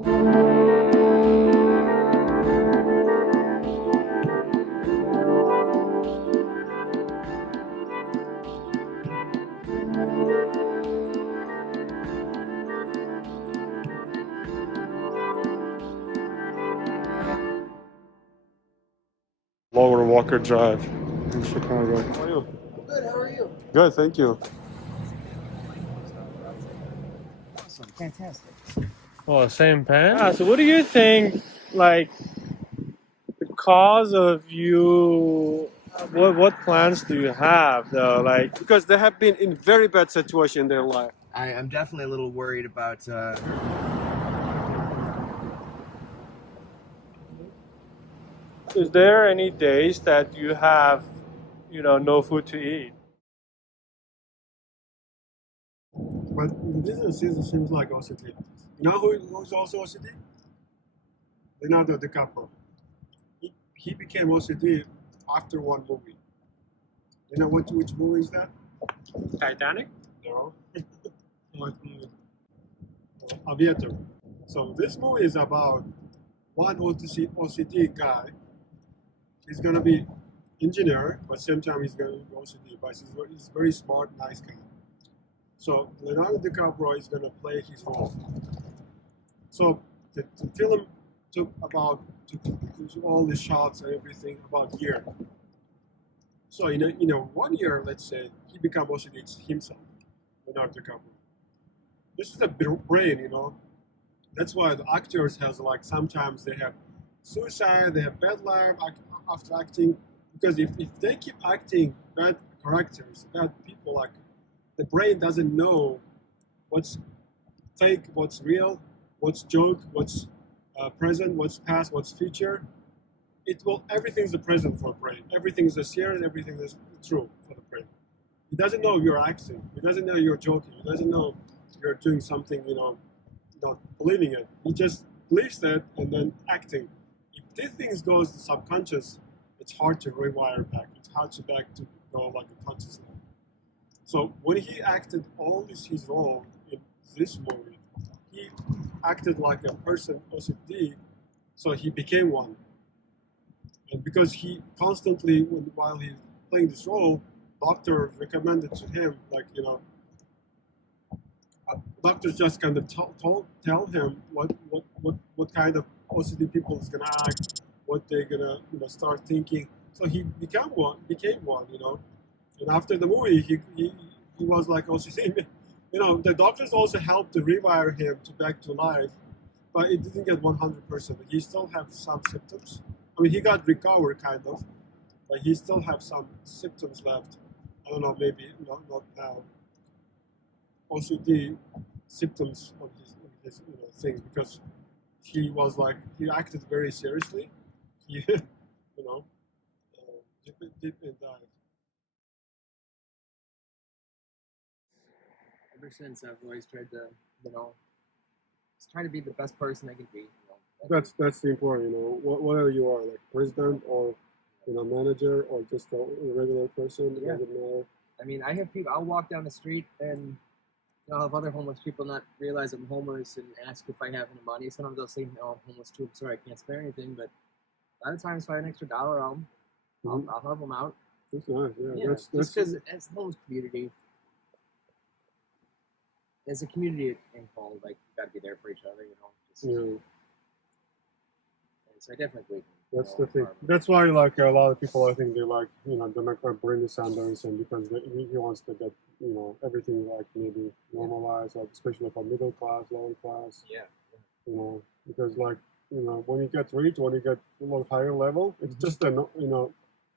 Lower Walker Drive in Chicago. How are you? Good, how are you? Good, thank you. Awesome, fantastic. Oh, same pen? Yeah, so what do you think, like, the cause of you, what plans do you have, though? Like, because they have been in very bad situation in their life. I'm definitely a little worried about Is there any days that you have, no food to eat? But this seems like OCD. You know who's also OCD? Leonardo DiCaprio. He became OCD after one movie. You know which movie is that? Titanic? No. Aviator. So this movie is about one OCD guy. He's gonna be engineer, but same time he's gonna be OCD. But he's very smart, nice guy. So Leonardo DiCaprio is gonna play his role. So the film took all the shots and everything about a year. So in a 1 year, let's say, he become OCD himself, Leonardo DiCaprio. This is the brain. That's why the actors has like sometimes they have suicide, they have bad life after acting, because if they keep acting bad characters, bad people, like the brain doesn't know what's fake, what's real, what's joke, what's present, what's past, what's future. Everything's the present for the brain. Everything's the serious, everything is true for the brain. It doesn't know you're acting. It doesn't know you're joking. It doesn't know you're doing something, not believing it. He just believes that and then acting. If these things goes to subconscious, it's hard to rewire back. It's hard to go like a conscious level. So when he acted all his role in this movie, he acted like a person OCD, so he became one. And because he constantly, while he's playing this role, doctor recommended to him, doctors just kind of tell him what kind of OCD people is gonna act, what they're gonna start thinking. So he became one. And after the movie, he was like OCD. The doctors also helped to rewire him back to life, but it didn't get 100%. He still have some symptoms. I mean, he got recovered kind of, but he still have some symptoms left. I don't know, maybe not now. OCD symptoms of his things, because he acted very seriously. He did and died. ever since I've always tried to, just try to be the best person I can be. That's the important. Whatever you are, like president or manager or just a regular person. It doesn't matter. I mean, I have people. I'll walk down the street and I'll have other homeless people not realize I'm homeless and ask if I have any money. Sometimes they'll say, "No, I'm homeless too. I'm sorry, I can't spare anything." But a lot of times, if I have an extra dollar, I'll help them out. That's nice. Yeah, just because as a homeless community, as a community involved, like you got to be there for each other. Yeah. So I definitely believe. That's the thing. That's why, a lot of people, I think they like, Democrat Bernie Sanders, and because he wants to get, everything maybe normalized, especially for middle class, lower class. Yeah. Because when you get rich, when you get a little higher level, it's just the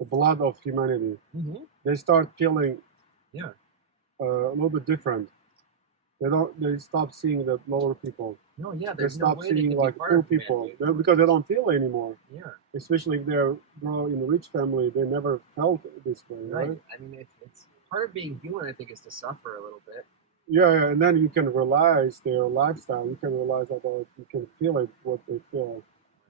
blood of humanity. Mm-hmm. They start feeling, a little bit different. They stop seeing the lower people. No, yeah, they stop seeing poor people because they don't feel anymore. Yeah. Especially if they're grow in a rich family, they never felt this way, right? I mean, it's part of being human. I think is to suffer a little bit. Yeah, and then you can realize their lifestyle. You can realize about. You can feel it, what they feel.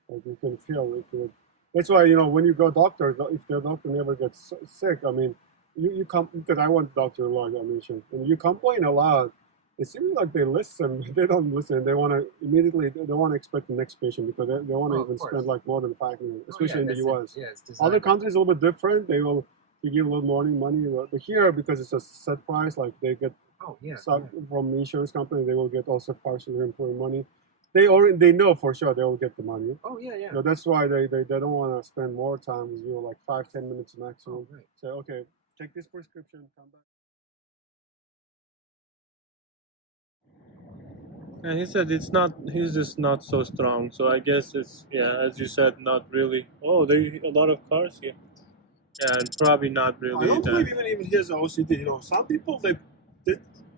You can feel it. That's why when you go doctor, if the doctor never gets sick, I mean, you come because I went to doctor a lot. I mentioned, and you complain a lot. it seems like they listen. They don't listen. They want to immediately. They want to expect the next patient because they want to even spend like more than 5 minutes, especially in the U.S. Other countries a little bit different. They will give a little more money. But here, because it's a set price, like they get from the insurance company, they will get also partially employee money. They know for sure they will get the money. Oh yeah, yeah. So that's why they don't want to spend more time with you, like 5-10 minutes maximum. Oh, right. Say, okay, take this prescription, come back. And he said it's not. He's just not so strong. So I guess it's as you said, not really. Oh, there a lot of cars here. Yeah, and probably not really. I don't believe even he has OCD. You know, some people they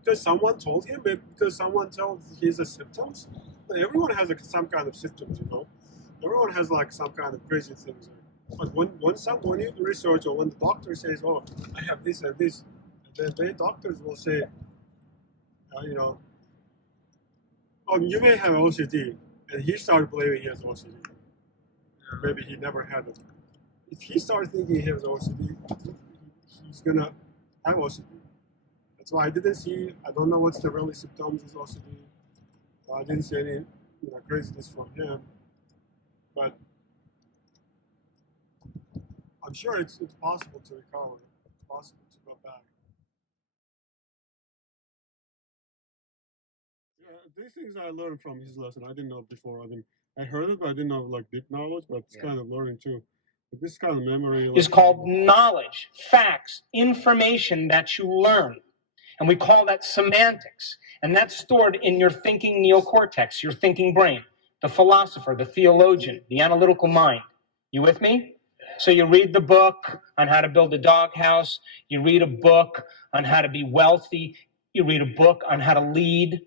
because someone told him, because someone told he has symptoms. But everyone has some kind of symptoms. You know, everyone has like some kind of crazy things. But when you research or when the doctor says, "Oh, I have this and this," then the doctors will say, you know, "Oh, you may have OCD," and he started believing he has OCD. Maybe he never had it. If he starts thinking he has OCD, he's gonna have OCD. That's why I didn't see. I don't know what's the really symptoms of OCD. I didn't see any craziness from him, but I'm sure it's possible to recover. It's possible to go back. Yeah, these things I learned from his lesson. I didn't know before. I heard it, but I didn't know like deep knowledge. But it's kind of learning too. But this kind of memory is called knowledge, facts, information that you learn. And we call that semantics. And that's stored in your thinking neocortex, your thinking brain, the philosopher, the theologian, the analytical mind. You with me? So you read the book on how to build a doghouse. You read a book on how to be wealthy. You read a book on how to lead.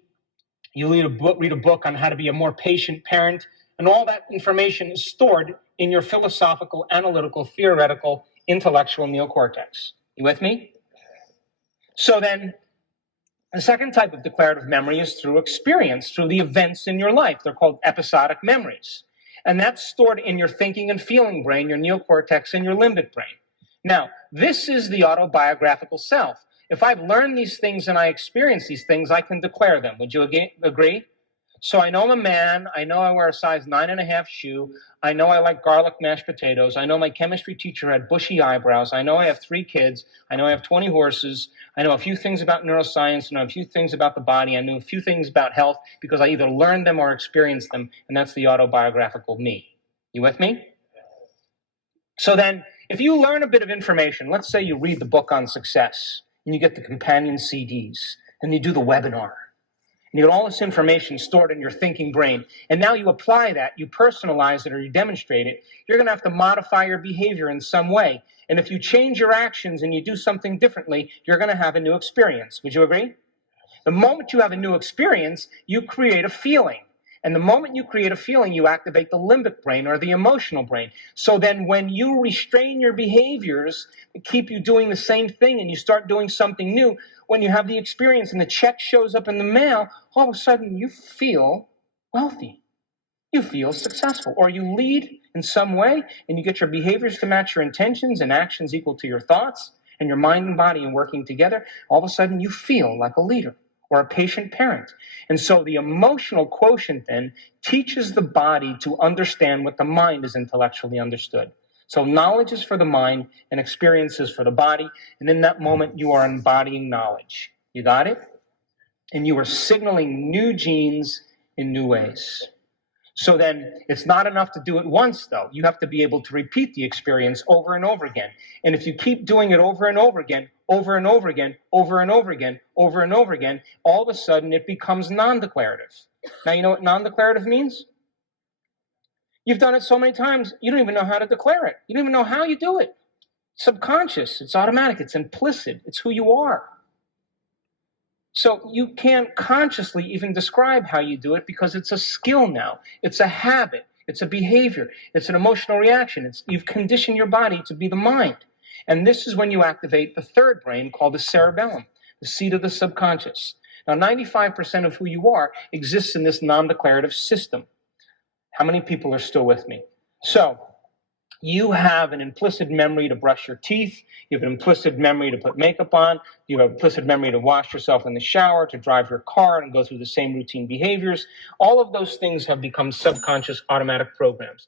You read a book on how to be a more patient parent. And all that information is stored in your philosophical, analytical, theoretical, intellectual neocortex. You with me? So then, the second type of declarative memory is through experience, through the events in your life. They're called episodic memories. And that's stored in your thinking and feeling brain, your neocortex, and your limbic brain. Now, this is the autobiographical self. If I've learned these things and I experience these things, I can declare them. Would you agree? So I know I'm a man. I know I wear a size 9.5 shoe. I know I like garlic mashed potatoes. I know my chemistry teacher had bushy eyebrows. I know I have 3 kids. I know I have 20 horses. I know a few things about neuroscience. I know a few things about the body. I know a few things about health because I either learned them or experienced them, and that's the autobiographical me. You with me? So then, if you learn a bit of information, let's say you read the book on success, and you get the companion CDs, and you do the webinar, and you get all this information stored in your thinking brain, and now you apply that, you personalize it, or you demonstrate it, you're going to have to modify your behavior in some way. And if you change your actions and you do something differently, you're going to have a new experience. Would you agree? The moment you have a new experience, you create a feeling. And the moment you create a feeling, you activate the limbic brain or the emotional brain. So then when you restrain your behaviors that keep you doing the same thing and you start doing something new, when you have the experience and the check shows up in the mail, all of a sudden you feel wealthy. You feel successful. Or you lead in some way and you get your behaviors to match your intentions and actions equal to your thoughts and your mind and body and working together. All of a sudden you feel like a leader or a patient parent. And so the emotional quotient then teaches the body to understand what the mind is intellectually understood. So knowledge is for the mind and experience is for the body. And in that moment, you are embodying knowledge. You got it? And you are signaling new genes in new ways. So then it's not enough to do it once, though. You have to be able to repeat the experience over and over again. And if you keep doing it over and over again, over and over again, over and over again, over and over again, all of a sudden it becomes non-declarative. Now, you know what non-declarative means? You've done it so many times, you don't even know how to declare it. You don't even know how you do it. Subconscious, it's automatic, it's implicit, it's who you are. So you can't consciously even describe how you do it because it's a skill now. It's a habit. It's a behavior. It's an emotional reaction. You've conditioned your body to be the mind. And this is when you activate the third brain called the cerebellum, the seat of the subconscious. Now, 95% of who you are exists in this non-declarative system. How many people are still with me? So You have an implicit memory to brush your teeth. You have an implicit memory to put makeup on. You have an implicit memory to wash yourself in the shower, to drive your car and go through the same routine behaviors. All of those things have become subconscious automatic programs.